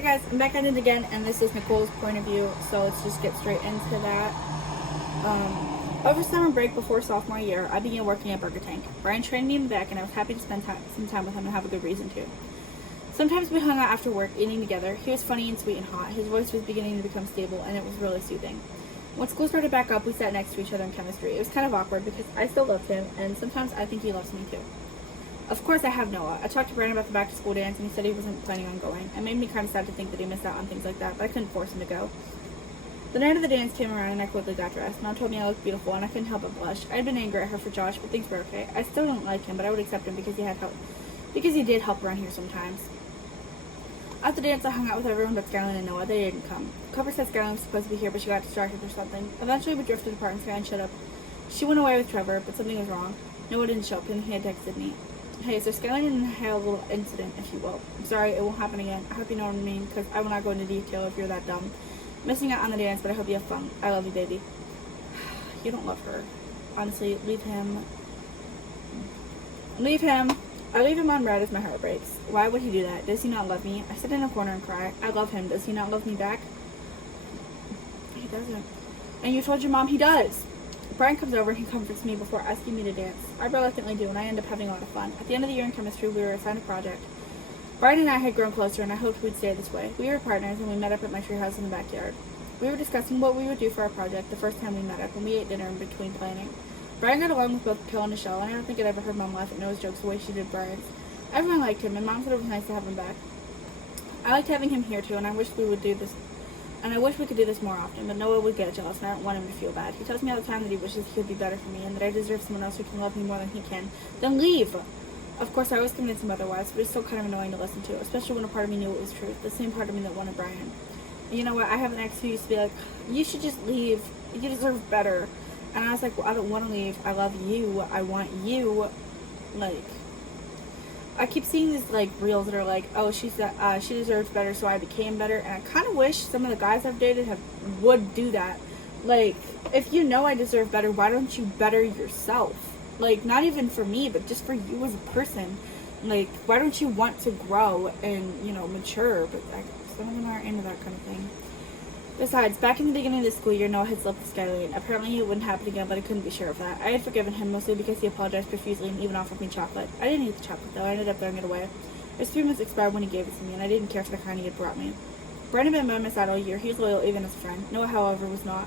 Hi guys, I'm back at it again, and this is Nickole's point of view, so let's just get straight into that. Over summer break before sophomore year, I began working at Burger Tank. Brian trained me in the back, and I was happy to spend some time with him and have a good reason to. Sometimes we hung out after work, eating together. He was funny and sweet and hot. His voice was beginning to become stable, and it was really soothing. When school started back up, we sat next to each other in chemistry. It was kind of awkward because I still loved him, and sometimes I think he loves me too. Of course, I have Noah. I talked to Brandon about the back-to-school dance, and he said he wasn't planning on going. It made me kind of sad to think that he missed out on things like that, but I couldn't force him to go. The night of the dance came around, and I quickly got dressed. Mom told me I looked beautiful, and I couldn't help but blush. I had been angry at her for Josh, but things were okay. I still don't like him, but I would accept him because he did help around here sometimes. At the dance, I hung out with everyone but Skyline and Noah. They didn't come. Cooper said Skyline was supposed to be here, but she got distracted or something. Eventually, we drifted apart, and Skyline showed up. She went away with Trevor, but something was wrong. Noah didn't show up, and he had texted me. Hey, so Skyline and I had a little incident, if you will. I'm sorry, it won't happen again. I hope you know what I mean, because I will not go into detail if you're that dumb. Missing out on the dance, but I hope you have fun. I love you, baby. You don't love her. Honestly, leave him. Leave him. I leave him on red if my heart breaks. Why would he do that? Does he not love me? I sit in a corner and cry. I love him. Does he not love me back? He doesn't. And you told your mom he does. Brian comes over and he comforts me before asking me to dance. I reluctantly do, and I end up having a lot of fun. At the end of the year in chemistry, we were assigned a project. Brian and I had grown closer, and I hoped we'd stay this way. We were partners, and we met up at my treehouse in the backyard. We were discussing what we would do for our project the first time we met up, and we ate dinner in between planning. Brian got along with both Pill and Nickolle, and I don't think I'd ever heard Mom laugh at Noah's jokes the way she did Brian's. Everyone liked him, and Mom said it was nice to have him back. I liked having him here too, and I wish we could do this more often, but Noah would get jealous, and I don't want him to feel bad. He tells me all the time that he wishes he could be better for me, and that I deserve someone else who can love me more than he can. Then leave! Of course, I always convince him otherwise, but it's still kind of annoying to listen to, especially when a part of me knew it was true, the same part of me that wanted Brian. And you know what? I have an ex who used to be like, you should just leave. You deserve better. And I was like, well, I don't want to leave. I love you. I want you. Like, I keep seeing these like reels that are like, oh, she deserves better, so I became better. And I kind of wish some of the guys I've dated would do that. Like, if you know I deserve better, why don't you better yourself? Like, not even for me, but just for you as a person. Like, why don't you want to grow and, you know, mature? But some of them aren't into that kind of thing. Besides, back in the beginning of the school year, Noah had slept with Skyline. Apparently it wouldn't happen again, but I couldn't be sure of that. I had forgiven him, mostly because he apologized profusely and even offered me chocolate. I didn't eat the chocolate, though. I ended up throwing it away. His 3 months expired when he gave it to me, and I didn't care for the kind he had brought me. Brian had been by my side all year. He was loyal even as a friend. Noah, however, was not.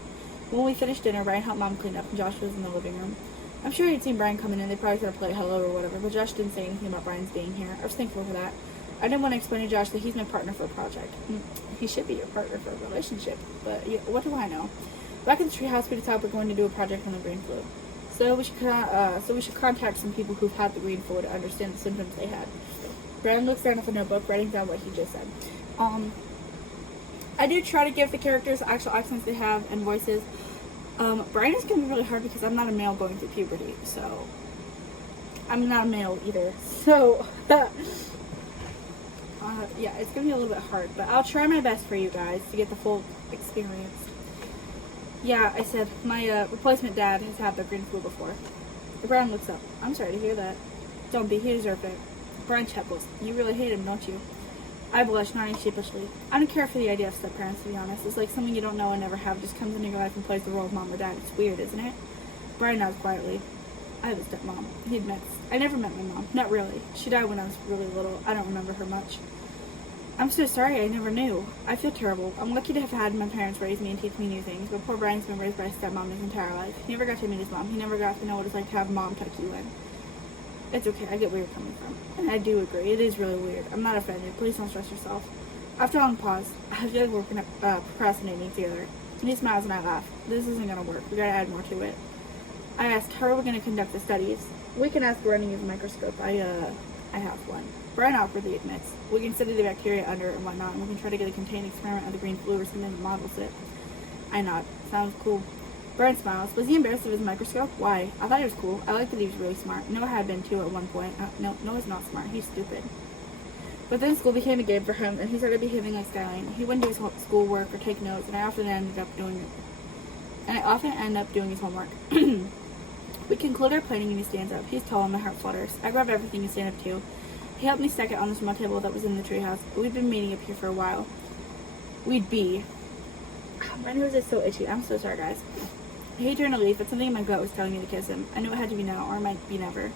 When we finished dinner, Brian helped Mom clean up, and Josh was in the living room. I'm sure he'd seen Brian coming in. They probably could have played hello or whatever, but Josh didn't say anything about Brian's being here. I was thankful for that. I didn't want to explain to Josh that he's my partner for a project. He should be your partner for a relationship, but what do I know? Back in the treehouse, we decided we're going to do a project on the green flu. So we should contact some people who've had the green flu to understand the symptoms they had. Brian looks down at the notebook, writing down what he just said. I do try to give the characters actual accents they have and voices. Brian is going to be really hard because I'm not a male going through puberty, so I'm not a male either. So yeah, it's going to be a little bit hard, but I'll try my best for you guys to get the full experience. Yeah, I said, my replacement dad has had the green flu before. Brian looks up. I'm sorry to hear that. Don't be, he deserved it. Brian chuckles. You really hate him, don't you? I blush, nodding sheepishly. I don't care for the idea of step-parents, to be honest. It's like someone you don't know and never have just comes into your life and plays the role of mom or dad. It's weird, isn't it? Brian nods quietly. I have a stepmom. I never met my mom. Not really. She died when I was really little. I don't remember her much. I'm so sorry, I never knew. I feel terrible. I'm lucky to have had my parents raise me and teach me new things, but poor Brian's been raised by his stepmom his entire life. He never got to meet his mom. He never got to know what it's like to have mom tuck you in. It's okay, I get where you're coming from. And I do agree, it is really weird. I'm not offended. Please don't stress yourself. After a long pause, I feel like we're procrastinating together. And he smiles and I laugh. This isn't gonna work. We gotta add more to it. I asked, how are we gonna conduct the studies? We can ask Brian to use a microscope. I have one. Brian awkwardly admits. We can study the bacteria under it and whatnot, and we can try to get a contained experiment of the green flu or something that models it. I nod. Sounds cool. Brian smiles. Was he embarrassed of his microscope? Why? I thought he was cool. I liked that he was really smart. Noah had been too at one point. No, Noah's not smart. He's stupid. But then school became a game for him, and he started behaving like Skyline. He wouldn't do his schoolwork or take notes, and I often end up doing his homework. We conclude our planning, and he stands up. He's tall, and my heart flutters. I grab everything and stand up too. He helped me stack it on the small table that was in the treehouse. We'd been meeting up here for a while. We'd be. My nose is so itchy. I'm so sorry, guys. He turned to leave, but something in my gut was telling me to kiss him. I knew it had to be now, or it might be never.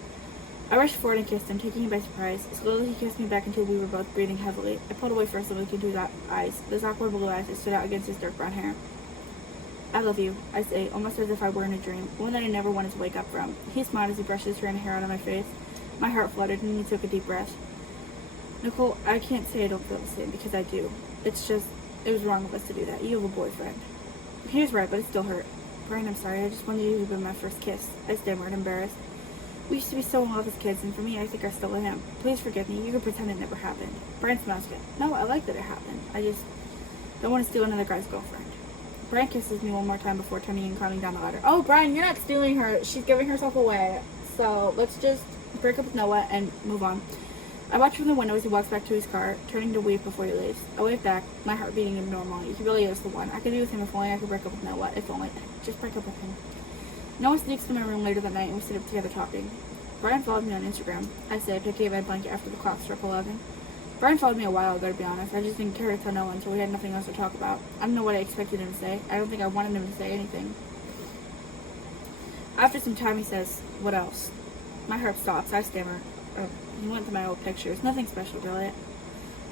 I rushed forward and kissed him, taking him by surprise. Slowly, he kissed me back until we were both breathing heavily. I pulled away first and looked into his eyes, those awkward blue eyes that stood out against his dark brown hair. I love you, I say, almost as if I were in a dream, one that I never wanted to wake up from. He smiled as he brushed his hair out of my face. My heart fluttered, and he took a deep breath. Nicole, I can't say I don't feel the same, because I do. It's just, it was wrong of us to do that. You have a boyfriend. He was right, but it still hurt. Brian, I'm sorry. I just wanted you to be my first kiss. I stammered, embarrassed. We used to be so in love as kids, and for me, I think I still am. Please forgive me. You can pretend it never happened. Brian smiled again. No, I like that it happened. I just don't want to steal another guy's girlfriend. Brian kisses me one more time before turning and climbing down the ladder. Oh, Brian, you're not stealing her. She's giving herself away. So let's just break up with Noah and move on. I watch from the window as he walks back to his car, turning to wave before he leaves. I wave back, my heart beating abnormally. He really is the one. I could be with him if only I could break up with Noah. If only. Just break up with him. Noah sneaks to my room later that night and we sit up together talking. Brian followed me on Instagram. I say, picking up my blanket after the clock struck 11. Brian followed me a while ago, to be honest. I just didn't care to tell Noah until we had nothing else to talk about. I don't know what I expected him to say. I don't think I wanted him to say anything. After some time, he says, what else? My heart stops. I stammer. He went to my old pictures. Nothing special, really.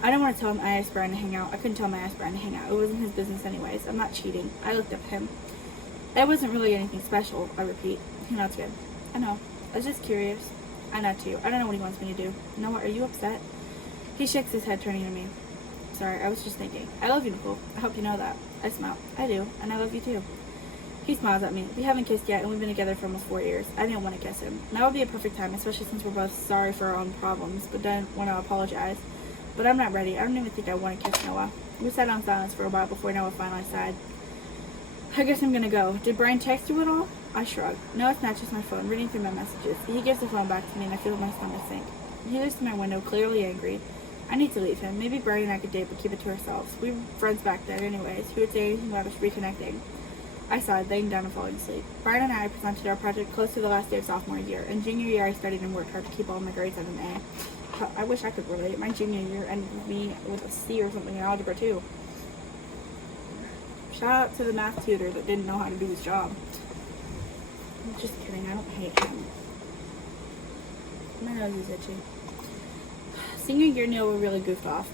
I didn't want to tell him I asked Brian to hang out. I couldn't tell him I asked Brian to hang out. It wasn't his business anyways. I'm not cheating. I looked up him. It wasn't really anything special, I repeat. He nods good. I know. I was just curious. I nod too. I don't know what he wants me to do. Noah, are you upset? He shakes his head, turning to me. Sorry, I was just thinking. I love you, Nicole. I hope you know that. I smile. I do, and I love you too. He smiles at me. We haven't kissed yet, and we've been together for almost 4 years. I didn't want to kiss him. Now would be a perfect time, especially since we're both sorry for our own problems, but don't want to apologize. But I'm not ready. I don't even think I want to kiss Noah. We sat on silence for a while before Noah finally sighed. I guess I'm gonna go. Did Brian text you at all? I shrug. Noah snatches my phone, reading through my messages. He gives the phone back to me, and I feel my stomach sink. He looks to my window, clearly angry. I need to leave him. Maybe Brian and I could date, but keep it to ourselves. We were friends back then anyways. Who would say anything about us reconnecting? I sighed, laying down and falling asleep. Brian and I presented our project close to the last day of sophomore year. In junior year, I studied and worked hard to keep all my grades at an A. I wish I could relate. My junior year ended with me with a C or something in algebra, too. Shout out to the math tutor that didn't know how to do his job. I'm just kidding. I don't hate him. My nose is itchy. Senior year, Noah really goofed off.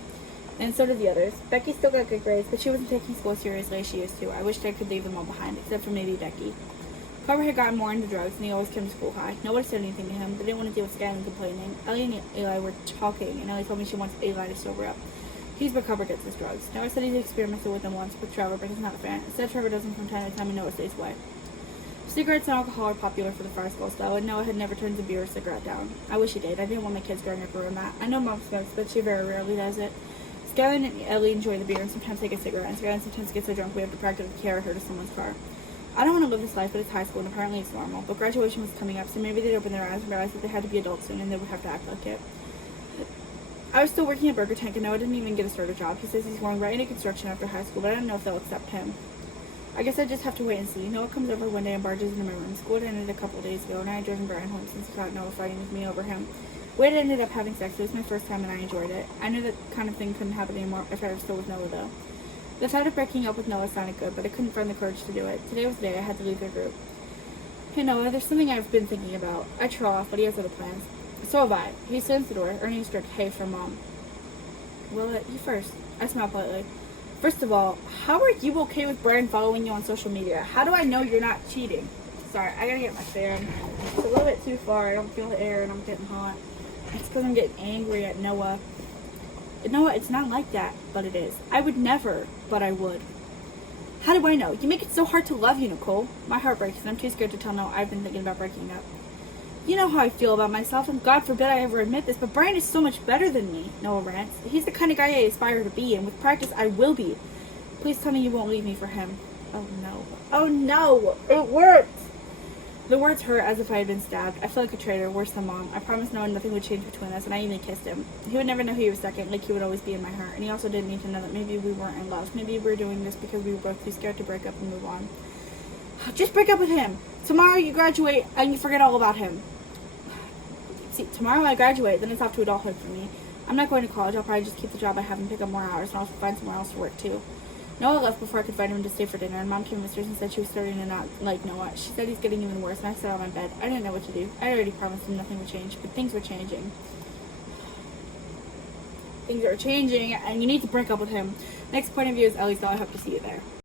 And so did the others. Becky still got good grades, but she wasn't taking school seriously as she used to. I wished I could leave them all behind, except for maybe Becky. Clover had gotten more into drugs, and he always came to school high. Nobody said anything to him. They didn't want to deal with Skyline complaining. Ellie and Eli were talking, and Ellie told me she wants Eli to sober up. He's where Clover gets his drugs. Noah said he's experimented with them once with Trevor, but he's not a fan. Instead, Trevor does them from time to time, and Noah stays away. Cigarettes and alcohol are popular for the fire school style, and Noah had never turned a beer or cigarette down. I wish he did. I didn't want my kids growing up around that. I know Mom smokes, but she very rarely does it. Skyline and Ellie enjoy the beer and sometimes take a cigarette, and Skyline sometimes gets so drunk we have to practically carry her to someone's car. I don't want to live this life, but it's high school, and apparently it's normal. But graduation was coming up, so maybe they'd open their eyes and realize that they had to be adults soon, and they would have to act like it. I was still working at Burger Tank, and Noah didn't even get a starter job. He says he's going right into construction after high school, but I don't know if they'll accept him. I guess I just have to wait and see. Noah comes over one day and barges into my room. School had ended a couple of days ago, and I had driven Brian home since he caught Noah fighting with me over him. We had ended up having sex. It was my first time, and I enjoyed it. I knew that kind of thing couldn't happen anymore if I was still with Noah, though. The thought of breaking up with Noah sounded good, but I couldn't find the courage to do it. Today was the day I had to leave their group. Hey, Noah, there's something I've been thinking about. I trail off, but he has other plans. So have I. He slams the door, earning a strict hey from Mom. Well, you first. I smile politely. First of all, how are you okay with Brian following you on social media? How do I know you're not cheating? Sorry, I gotta get my fan. It's a little bit too far. I don't feel the air and I'm getting hot. It's because I'm getting angry at Noah. Noah, it's not like that, but it is. I would never, but I would. How do I know? You make it so hard to love you, Nicole. My heart breaks and I'm too scared to tell Noah I've been thinking about breaking up. You know how I feel about myself, and God forbid I ever admit this, but Brian is so much better than me, Noah rants. He's the kind of guy I aspire to be, and with practice I will be. Please tell me you won't leave me for him. Oh no. Oh no! It worked! The words hurt as if I had been stabbed. I felt like a traitor, worse than Mom. I promised Noah nothing would change between us, and I even kissed him. He would never know he was second, like he would always be in my heart, and he also didn't need to know that maybe we weren't in love. Maybe we were doing this because we were both too scared to break up and move on. Just break up with him! Tomorrow you graduate, and you forget all about him. See, tomorrow I graduate, then it's off to adulthood for me. I'm not going to college. I'll probably just keep the job I have and pick up more hours, and also find somewhere else to work too. Noah left before I could find him to stay for dinner, and Mom came upstairs and said she was starting to not like Noah. She said he's getting even worse, and I sat on my bed. I didn't know what to do. I already promised him nothing would change, but things were changing. Things are changing, and you need to break up with him. Next point of view is Ellie's though. I hope to see you there.